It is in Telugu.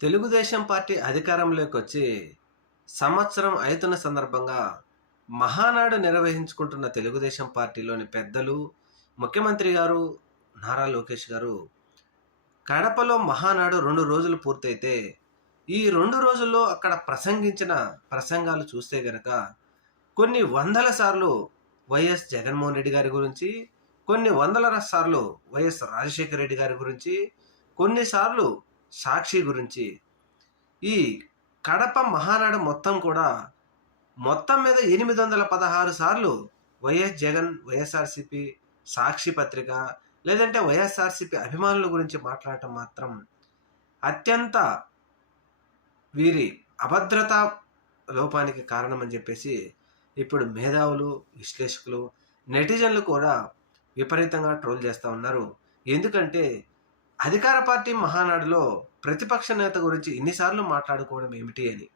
తెలుగుదేశం పార్టీ అధికారంలోకి వచ్చి సంవత్సరం అయితున్న సందర్భంగా మహానాడు నిర్వహించుకుంటున్న తెలుగుదేశం పార్టీలోని పెద్దలు, ముఖ్యమంత్రి గారు నారా లోకేష్ గారు కడపలో మహానాడు 2 రోజులు పూర్తయితే, ఈ 2 రోజుల్లో అక్కడ ప్రసంగించిన ప్రసంగాలు చూస్తే గనక కొన్ని వందల సార్లు వైఎస్ జగన్మోహన్ రెడ్డి గారి గురించి, కొన్ని వందల సార్లు వైఎస్ రాజశేఖర రెడ్డి గారి గురించి, కొన్నిసార్లు సాక్షి గురించి, ఈ కడప మహానాడు మొత్తం కూడా మొత్తం మీద 816 సార్లు వైఎస్ జగన్, వైఎస్ఆర్సీపీ, సాక్షి పత్రిక, లేదంటే వైఎస్ఆర్సీపీ అభిమానుల గురించి మాట్లాడటం మాత్రం అత్యంత వీరి అభద్రతా లోపానికి కారణమని చెప్పేసి ఇప్పుడు మేధావులు, విశ్లేషకులు, నెటిజన్లు కూడా విపరీతంగా ట్రోల్ చేస్తూ ఉన్నారు. ఎందుకంటే అధికార పార్టీ మహానాడులో ప్రతిపక్ష నేత గురించి ఇన్నిసార్లు మాట్లాడుకోవడం ఏమిటి అని.